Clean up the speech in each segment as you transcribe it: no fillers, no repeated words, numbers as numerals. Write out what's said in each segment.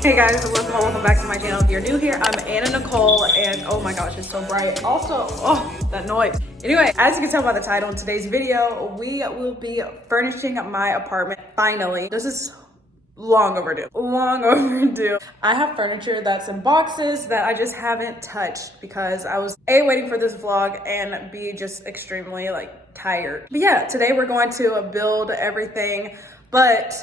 Hey guys, welcome back to my channel. If you're new here, I'm Anna Nicole, and oh my gosh, it's so bright. Also, oh, that noise. Anyway, as you can tell by the title in today's video, we will be furnishing my apartment finally. This is long overdue. I have furniture that's in boxes that I just haven't touched because I was A, waiting for this vlog, and B, just extremely tired. But yeah, today we're going to build everything, but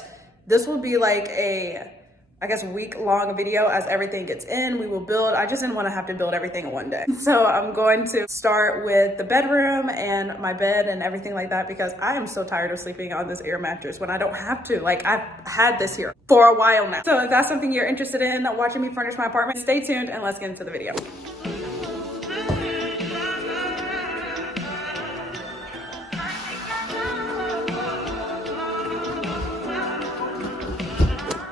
this will be like a, I guess, week-long video. As everything gets in, we will build. I just didn't want to have to build everything in one day. So I'm going to start with the bedroom and my bed and everything like that because I am so tired of sleeping on this air mattress when I don't have to. Like, I've had this here for a while now. So if that's something you're interested in, watching me furnish my apartment, stay tuned and let's get into the video.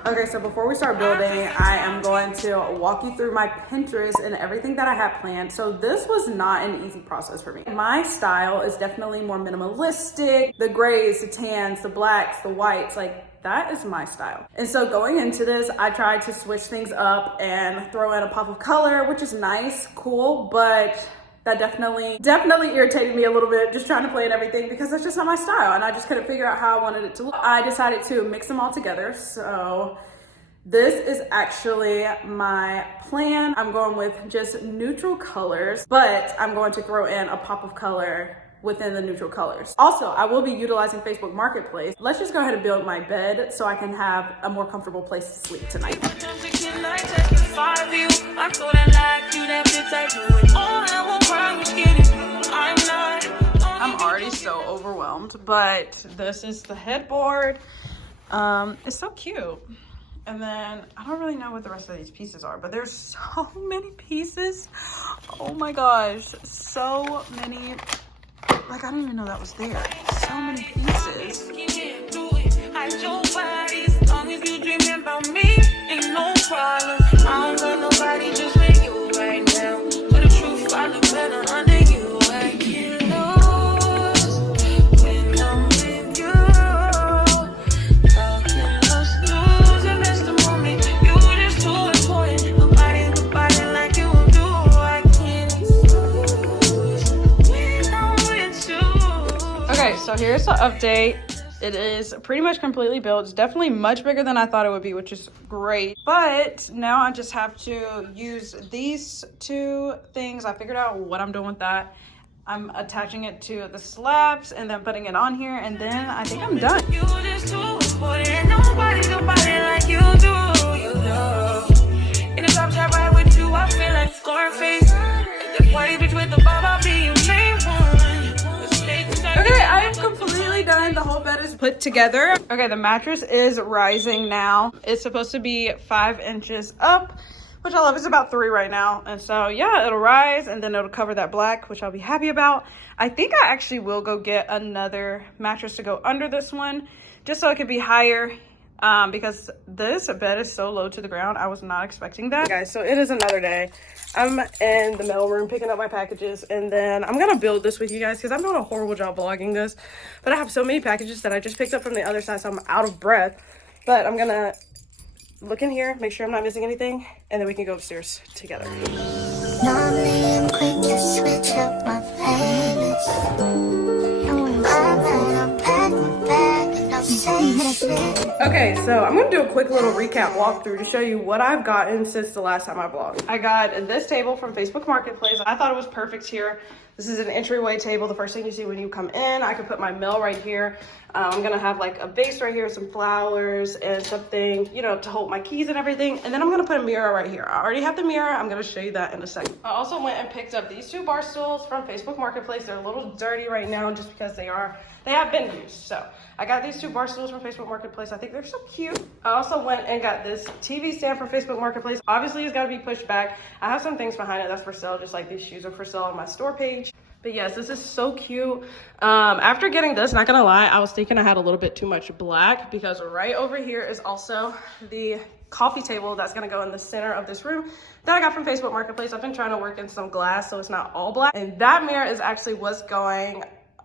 Okay, so before we start building, I am going to walk you through my Pinterest and everything that I had planned. So this was not an easy process for me. My style is definitely more minimalistic. The grays, the tans, the blacks, the whites, that is my style. And so going into this, I tried to switch things up and throw in a pop of color, which is nice, cool, but that definitely irritated me a little bit, just trying to plan everything because that's just not my style and I just couldn't figure out how I wanted it to look. I decided to mix them all together. So this is actually my plan. I'm going with just neutral colors, but I'm going to throw in a pop of color within the neutral colors. Also, I will be utilizing Facebook Marketplace. Let's just go ahead and build my bed so I can have a more comfortable place to sleep tonight. I'm already so overwhelmed, but this is the headboard. It's so cute. And then I don't really know what the rest of these pieces are, but there's so many pieces. Oh my gosh, so many. I don't even know that was there. So many pieces. So here's the update. It is pretty much completely built. It's definitely much bigger than I thought it would be, which is great. But now I just have to use these two things. I figured out what I'm doing with that. I'm attaching it to the slabs and then putting it on here, and then I think I'm done. You just too important. Nobody's nobody like you do. You know. In the top chat right with you, I feel like Scarface. The party bitch with the bob, I'll be your main one. Okay, I am completely done. The whole bed is put together. Okay, the mattress is rising now. It's supposed to be 5 inches up, which I love. It's about 3 right now. And so yeah, it'll rise and then it'll cover that black, which I'll be happy about. I think I actually will go get another mattress to go under this one, just so it could be higher. Because this bed is so low to the ground. I was not expecting that. Guys, so it is another day. I'm in the mail room picking up my packages, and then I'm gonna build this with you guys because I'm doing a horrible job vlogging this, but I have so many packages that I just picked up from the other side, so I'm out of breath. But I'm gonna look in here, make sure I'm not missing anything, and then we can go upstairs together. Normally I'm quick to switch up my playlist. Okay, so I'm gonna do a quick little recap walkthrough to show you what I've gotten since the last time I vlogged. I got this table from Facebook Marketplace. I thought it was perfect here. This is an entryway table. The first thing you see when you come in. I could put my mail right here. I'm gonna have a vase right here, some flowers and something, to hold my keys and everything. And then I'm gonna put a mirror right here. I already have the mirror. I'm gonna show you that in a second. I also went and picked up these 2 bar stools from Facebook Marketplace. They're a little dirty right now just because they have been used. So I got these 2 bar stools from Facebook Marketplace. I think they're so cute. I also went and got this TV stand from Facebook Marketplace. Obviously it's gotta be pushed back. I have some things behind it that's for sale, just like these shoes are for sale on my store page. But yes, this is so cute. After getting this, not gonna lie, I was thinking I had a little bit too much black because right over here is also the coffee table that's gonna go in the center of this room that I got from Facebook Marketplace. I've been trying to work in some glass so it's not all black. And that mirror is actually what's going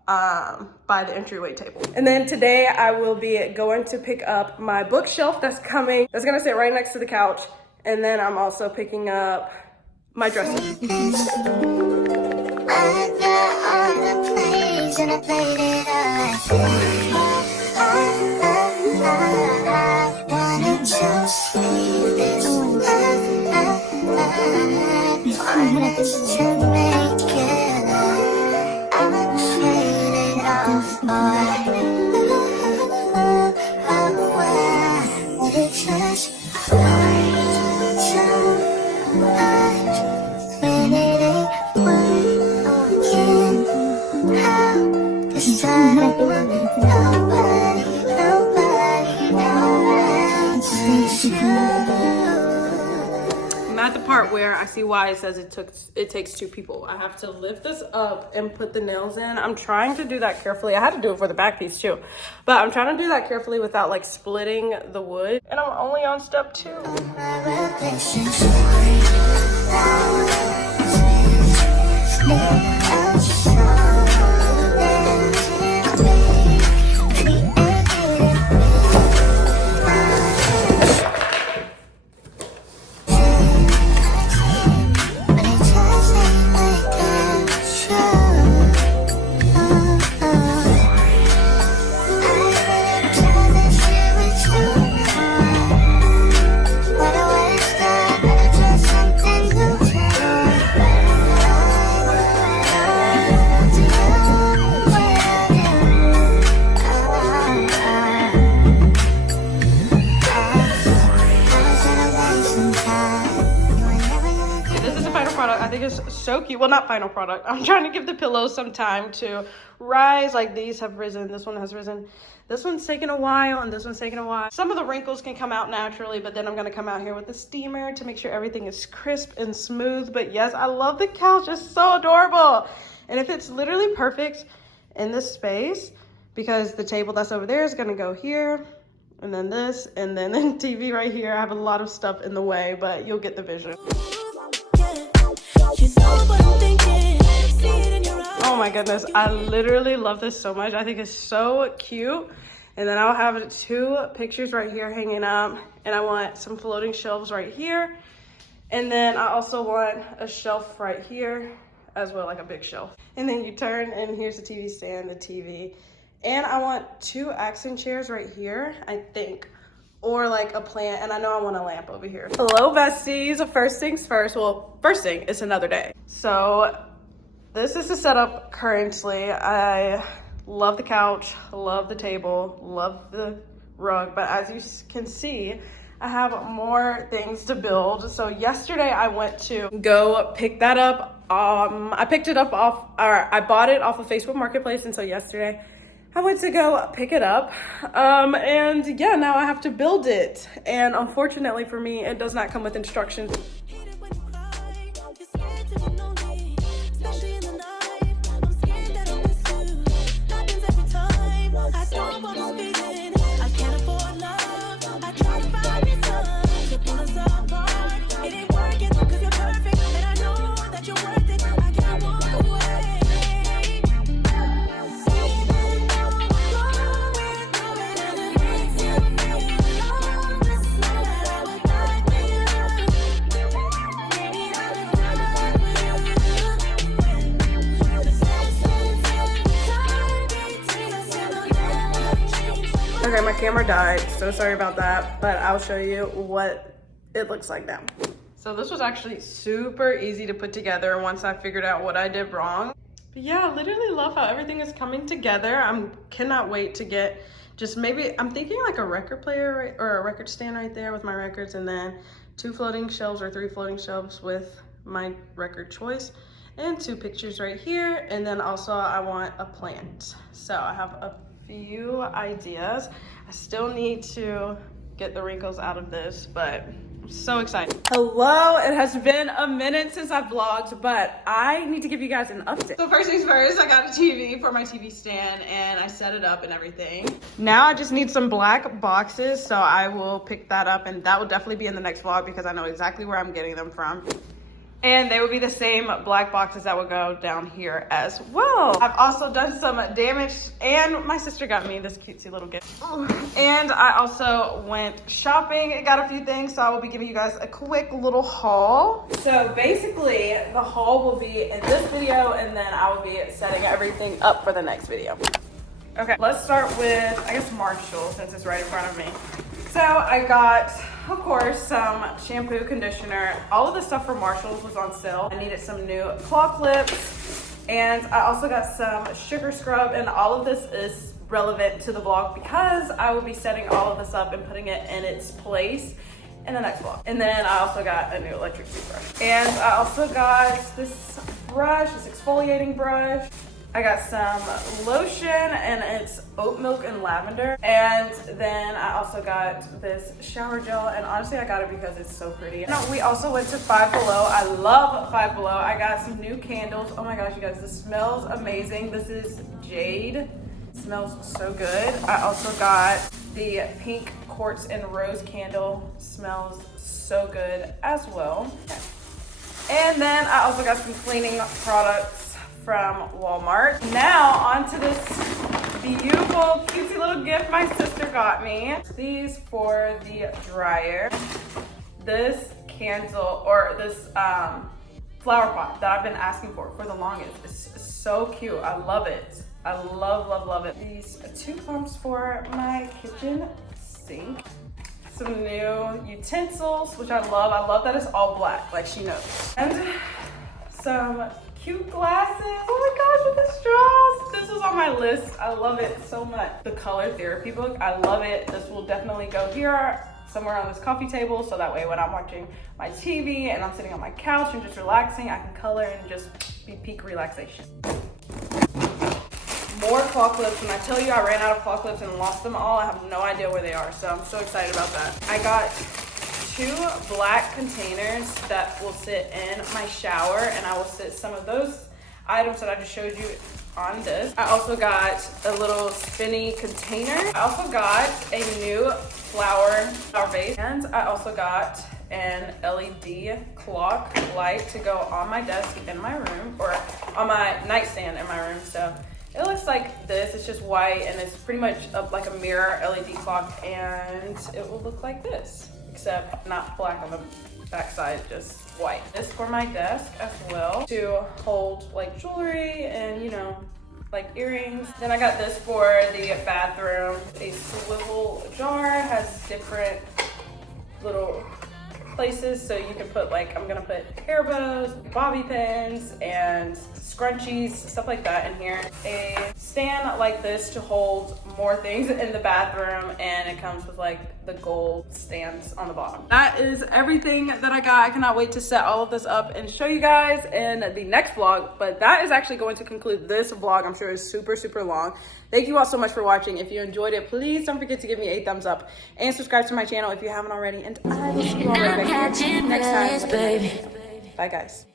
by the entryway table. And then today I will be going to pick up my bookshelf that's coming. That's gonna sit right next to the couch. And then I'm also picking up my dresser. I'm at the part where I see why it says it takes two people. I have to lift this up and put the nails in. I'm trying to do that carefully. I had to do it for the back piece too, but I'm trying to do that carefully without like splitting the wood. And I'm only on step 2. I think it's so cute. Well, not final product. I'm trying to give the pillows some time to rise. Like these have risen. This one has risen. This one's taken a while and this one's taken a while. Some of the wrinkles can come out naturally, but then I'm going to come out here with the steamer to make sure everything is crisp and smooth. But yes, I love the couch. It's so adorable. And it fits literally perfect in this space because the table that's over there is going to go here. And then this, and then the TV right here. I have a lot of stuff in the way, but you'll get the vision. Oh my goodness, I literally love this so much. I think it's so cute. And then I'll have 2 pictures right here hanging up, and I want some floating shelves right here. And then I also want a shelf right here as well, like a big shelf. And then you turn and here's the TV stand, the TV. And I want 2 accent chairs right here, I think. Or like a plant, and I know I want a lamp over here. Hello besties, first things first. Well, first thing, it's another day. So this is the setup currently. I love the couch, love the table, love the rug, but as you can see, I have more things to build. So yesterday I went to go pick that up. I picked it up I bought it off of Facebook Marketplace, and so yesterday I went to go pick it up, and yeah, now I have to build it. And unfortunately for me, it does not come with instructions. Okay, my camera died, so sorry about that, but I'll show you what it looks like now. So this was actually super easy to put together once I figured out what I did wrong. But yeah, I literally love how everything is coming together. I cannot wait to get just maybe, I'm thinking like a record player or a record stand right there with my records, and then 2 floating shelves or 3 floating shelves with my record choice, and 2 pictures right here. And then also I want a plant. So I have a few ideas. I still need to get the wrinkles out of this, but I'm so excited. Hello, it has been a minute since I've vlogged, but I need to give you guys an update. So first things first, I got a TV for my TV stand and I set it up and everything. Now I just need some black boxes, so I will pick that up, and that will definitely be in the next vlog because I know exactly where I'm getting them from. And they would be the same black boxes that would go down here as well. I've also done some damage, and my sister got me this cutesy little gift. And I also went shopping and got a few things, so I will be giving you guys a quick little haul. So basically, the haul will be in this video, and then I will be setting everything up for the next video. Okay, let's start with, I guess, Marshall, since it's right in front of me. So I got, of course, some shampoo, conditioner. All of the stuff from Marshall's was on sale. I needed some new claw clips, and I also got some sugar scrub, and all of this is relevant to the vlog because I will be setting all of this up and putting it in its place in the next vlog. And then I also got a new electric toothbrush. And I also got this brush, this exfoliating brush. I got some lotion, and it's oat milk and lavender. And then I also got this shower gel, and honestly I got it because it's so pretty. No, we also went to Five Below. I love Five Below. I got some new candles. Oh my gosh, you guys, this smells amazing. This is jade. It smells so good. I also got the pink quartz and rose candle. Smells so good as well. And then I also got some cleaning products from Walmart. Now onto this beautiful cutesy little gift my sister got me. These for the dryer. This candle, or this flower pot that I've been asking for the longest. It's so cute. I love it. I love it. These 2 pumps for my kitchen sink. Some new utensils, which I love. I love that it's all black, like she knows. And some cute glasses. Oh my gosh, with the straws. This was on my list. I love it so much. The color therapy book, I love it. This will definitely go here somewhere on this coffee table, so that way when I'm watching my TV and I'm sitting on my couch and just relaxing, I can color and just be peak relaxation. More claw clips. When I tell you I ran out of claw clips and lost them all, I have no idea where they are, so I'm so excited about that. I got 2 black containers that will sit in my shower, and I will sit some of those items that I just showed you on this. I also got a little spinny container. I also got a new flower vase, and I also got an LED clock light to go on my desk in my room, or on my nightstand in my room. So it looks like this. It's just white, and it's pretty much like a mirror LED clock, and it will look like this, except not black on the back side, just white. This for my desk as well, to hold like jewelry and, you know, like earrings. Then I got this for the bathroom. A swivel jar, has different little places, so you can put, like, I'm gonna put hair bows, bobby pins, and scrunchies, stuff like that in here. A stand like this to hold more things in the bathroom, and it comes with like the gold stands on the bottom. That is everything that I got. I cannot wait to set all of this up and show you guys in the next vlog, but that is actually going to conclude this vlog. I'm sure it's super long. Thank you all so much for watching. If you enjoyed it, please don't forget to give me a thumbs up and subscribe to my channel if you haven't already, and I will see you all right back here next time. Bye guys.